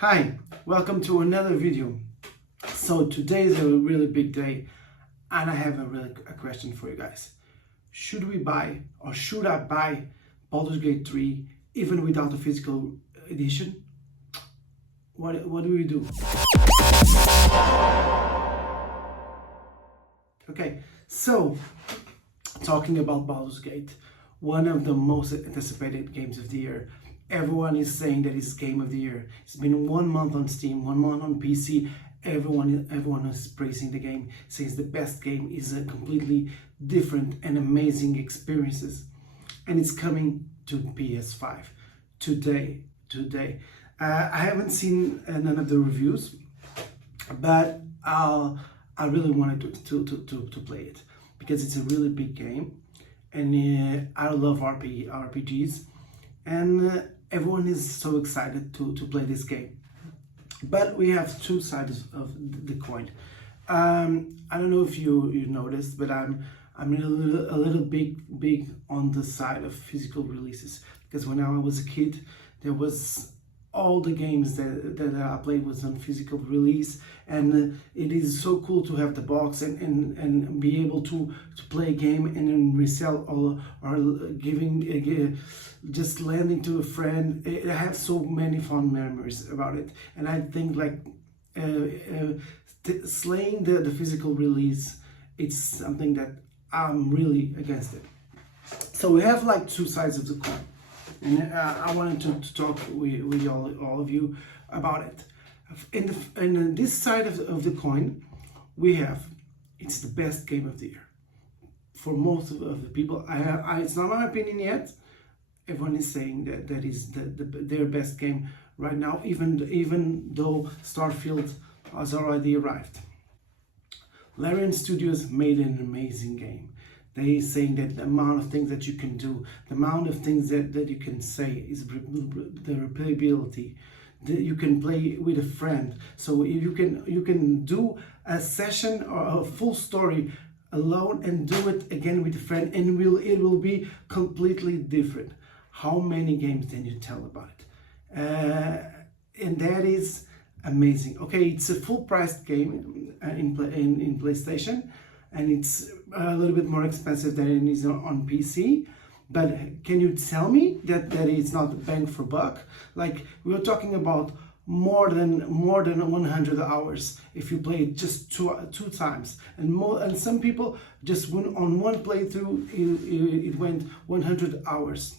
Hi, welcome to another video. So today is a really big day and I have a question for you guys. Should we buy or should I buy Baldur's Gate 3 even without a physical edition? What do we do? Okay, so talking about Baldur's Gate, one of the most anticipated games of the year. Everyone is saying that it's game of the year. It's been 1 month on Steam, 1 month on PC. Everyone is praising the game, says the best game is a completely different and amazing experiences. And it's coming to PS5 today. I haven't seen none of the reviews, but I really wanted to play it because it's a really big game, and I love RPGs, and everyone is so excited to play this game. But we have two sides of the coin. I don't know if you noticed, but I'm a little big on the side of physical releases, because when I was a kid, there was all the games that I played was on physical release, and it is so cool to have the box and be able to play a game and then resell or giving just lending to a friend. I have so many fond memories about it, and I think like slaying the physical release, it's something that I'm really against it. So we have like two sides of the coin. And I wanted to talk with all of you about it. In this side of the coin, we have, it's the best game of the year. For most of the people, it's not my opinion yet. Everyone is saying that is their best game right now, even though Starfield has already arrived. Larian Studios made an amazing game. They saying that the amount of things that you can do, the amount of things that you can say is the replayability. You can play with a friend, so you can do a session or a full story alone and do it again with a friend, and it will be completely different. How many games can you tell about it? And that is amazing. Okay, it's a full-priced game in PlayStation, and it's a little bit more expensive than it is on PC. But can you tell me that it's not bang for buck? Like, we're talking about more than 100 hours if you play it just two times, and some people just went on one playthrough. It went 100 hours.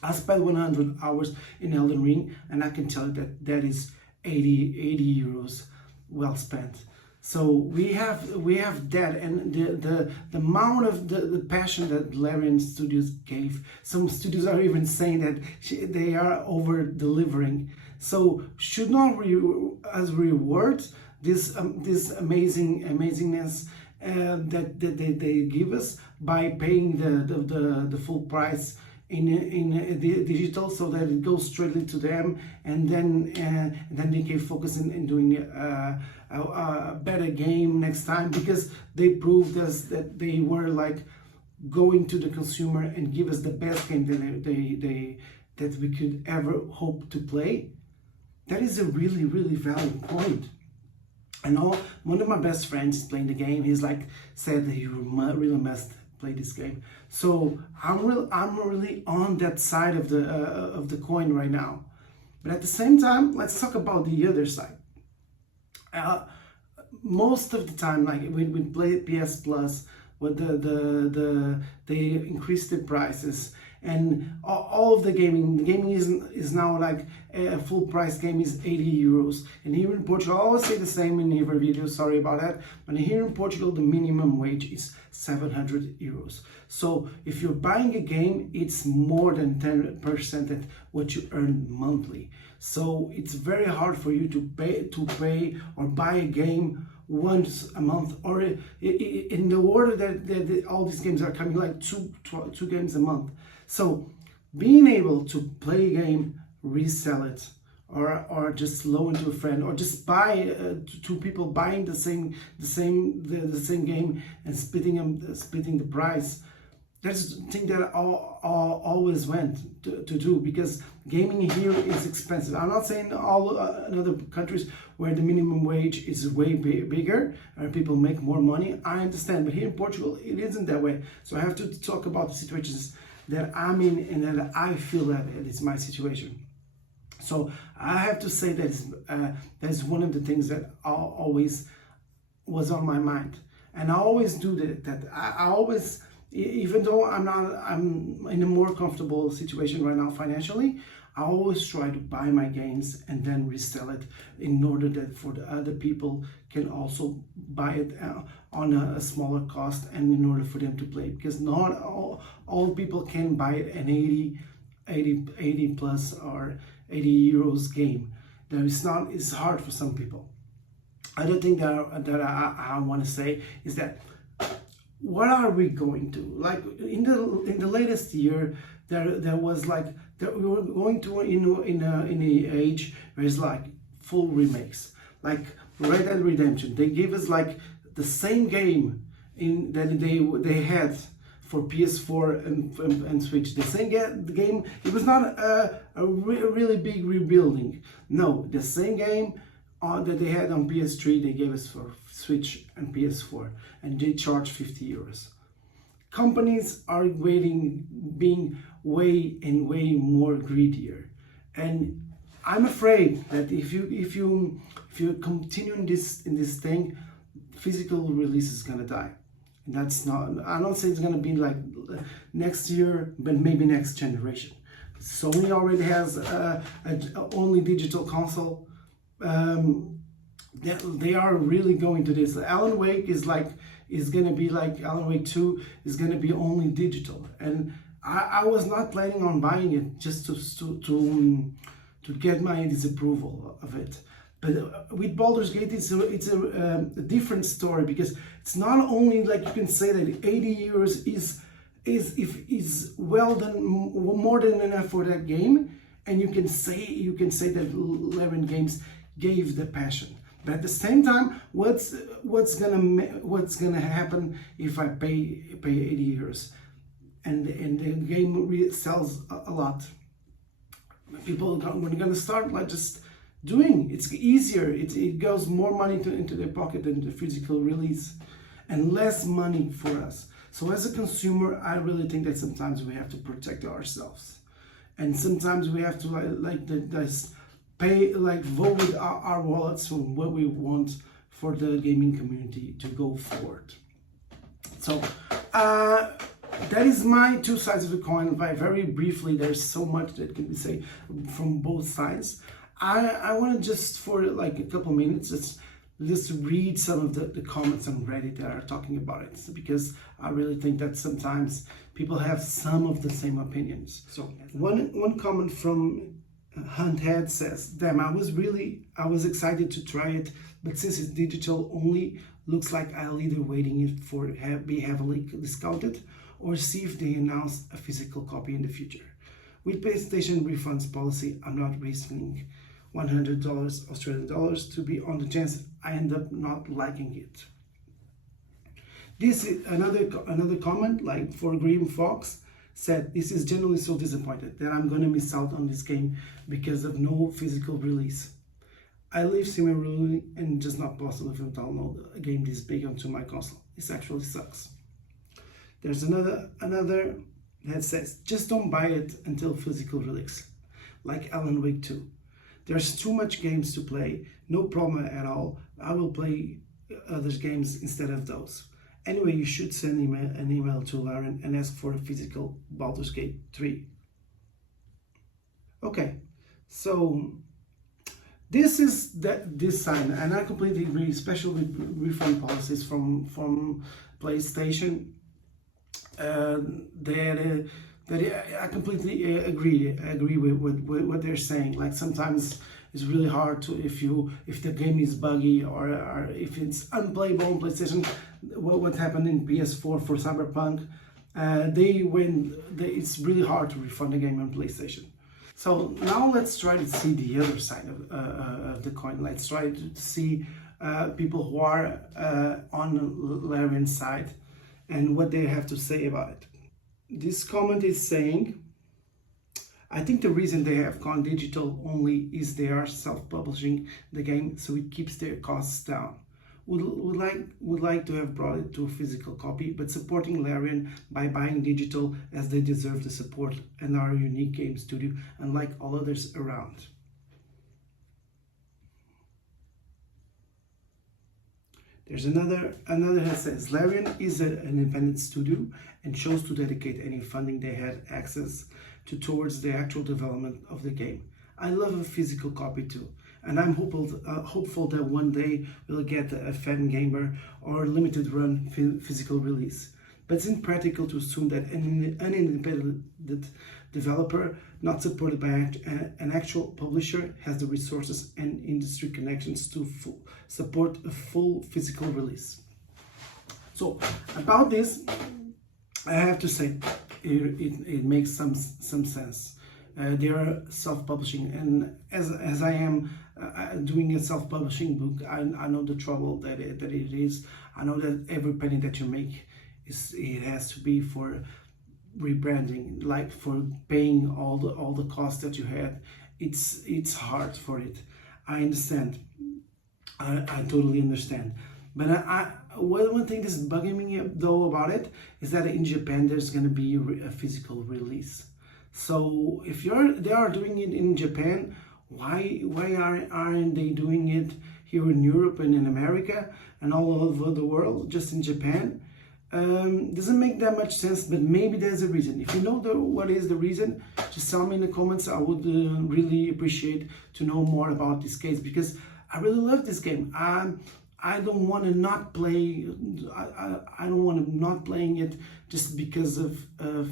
I spent 100 hours in Elden Ring, and I can tell you that is 80 euros well spent. So we have that, and the amount of the passion that Larian Studios gave. Some studios are even saying that they are over delivering. So should not as reward this amazingness that they give us by paying the full price in digital, so that it goes straightly to them, and then they can focus in doing a better game next time, because they proved us that they were like going to the consumer and give us the best game that we could ever hope to play. That is a really valid point. I know one of my best friends is playing the game. He's like said that you really must play this game. So I'm really on that side of the coin right now. But at the same time, let's talk about the other side. Most of the time, like we play PS Plus, with they increased the prices, and all of the gaming is now like a full price game is 80 euros. And here in Portugal, I always say the same in every video, sorry about that, but here in Portugal the minimum wage is 700 euros. So if you're buying a game, it's more than 10% of what you earn monthly. So it's very hard for you to pay or buy a game once a month, or in the order that all these games are coming, like two games a month. So being able to play a game, resell it, or just loan to a friend, or just buy two people buying the same game and splitting the price, that's the thing that I always went to do, because gaming here is expensive. I'm not saying all in other countries where the minimum wage is way bigger and people make more money. I understand, but here in Portugal it isn't that way. So I have to talk about the situations that I'm in and that I feel that it's my situation. So I have to say that that's one of the things that always was on my mind, and I always do that. I always, even though I'm in a more comfortable situation right now financially, I always try to buy my games and then resell it in order that for the other people can also buy it on a smaller cost, and in order for them to play, because not all people can buy it an 80 plus or 80 euros game. It's hard for some people. Other thing that I want to say is that, what are we going to, like in the latest year, there was like that we were going to in the age where it's like full remakes, like Red Dead Redemption. They gave us like the same game that they had for PS4 and Switch. The same game. It was not a really big rebuilding. No, the same game that they had on PS3, they gave us for Switch and PS4, and they charge 50 euros. Companies are being way more greedier, and I'm afraid that if you continue in this thing, physical release is gonna die. And that's not. I don't say it's gonna be like next year, but maybe next generation. Sony already has only digital console. They are really going to this. Alan Wake is gonna be like Alan Wake 2 is gonna be only digital, and I was not planning on buying it just to get my disapproval of it. But with Baldur's Gate, it's a different story, because it's not only like you can say that 80 euros is well done, more than enough for that game, and you can say that 11 games gave the passion. But at the same time, what's gonna happen if I pay 80 euros and the game sells a lot? People are gonna start like just doing. It's easier. It goes more money into their pocket than the physical release, and less money for us. So as a consumer, I really think that sometimes we have to protect ourselves, and sometimes we have to vote with our wallets from what we want for the gaming community to go forward. So that is my two sides of the coin. Very briefly, there's so much that can be said from both sides. I want to just for like a couple minutes just read some of the comments on Reddit that are talking about it, because I really think that sometimes people have some of the same opinions. So one comment from Hunthead says, "Damn, I was excited to try it, but since it's digital only, looks like I'll either waiting it for be heavily discounted or see if they announce a physical copy in the future. With PlayStation refunds policy, I'm not risking $100 Australian dollars to be on the chance I end up not liking it." This is another comment, like for Green Fox, said, "This is genuinely so disappointed that I'm gonna miss out on this game because of no physical release. I live similarly and just not possible to download a game this big onto my console. This actually sucks." There's another that says, "Just don't buy it until physical release, like Alan Wake 2. There's too much games to play, no problem at all. I will play other games instead of those. Anyway, you should send an email to Lauren and ask for a physical Baldur's Gate 3. Okay, so this is this sign, and I completely agree, especially with refund policies from PlayStation. I completely agree with what they're saying. Like sometimes it's really hard to if the game is buggy or if it's unplayable on PlayStation. What happened in PS4 for Cyberpunk? It's really hard to refund a game on PlayStation. So now let's try to see the other side of the coin. Let's try to see people who are on Larian's side and what they have to say about it. this comment is saying, I think the reason they have gone digital only is they are self-publishing the game, so it keeps their costs down. Would like to have brought it to a physical copy, but supporting Larian by buying digital, as they deserve the support and are a unique game studio, unlike all others around. There's another that says, Larian is an independent studio and chose to dedicate any funding they had access to towards the actual development of the game. I love a physical copy too, and I'm hopeful that one day we'll get a fan gamer or limited run physical release. But it's impractical to assume that an independent developer, not supported by an actual publisher, has the resources and industry connections to support a full physical release. So about this, I have to say, it makes some sense. They are self-publishing, and as I am doing a self-publishing book, I know the trouble that it is. I know that every penny that you make it has to be for rebranding, like for paying all the costs that you had. It's hard for it. I understand. I totally understand. But one thing that's bugging me though about it is that in Japan there's going to be a physical release. So if they are doing it in Japan, why aren't they doing it here in Europe and in America and all over the world, just in Japan? Doesn't make that much sense, but maybe there's a reason. If you know what is the reason, just tell me in the comments. I would really appreciate to know more about this case, because I really love this game. I don't want to not play. I don't want to not playing it just because of.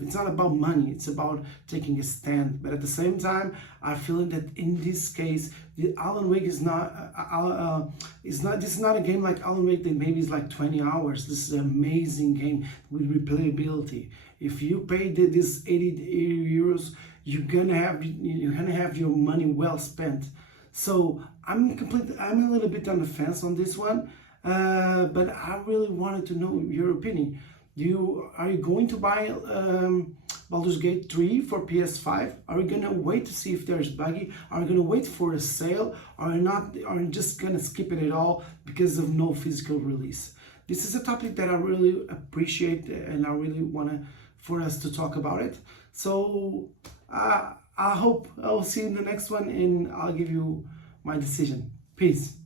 It's not about money. It's about taking a stand. But at the same time, I feel that in this case, the Alan Wake is not. This is not a game like Alan Wake that maybe is like 20 hours. This is an amazing game with replayability. If you pay this 80 euros, you're gonna have your money well spent. So I'm a little bit on the fence on this one, but I really wanted to know your opinion. Are you going to buy Baldur's Gate 3 for PS5? Are you gonna wait to see if there's buggy? Are you gonna wait for a sale? Are you just gonna skip it at all because of no physical release? This is a topic that I really appreciate, and I really want for us to talk about it. So I hope I'll see you in the next one, and I'll give you my decision. Peace.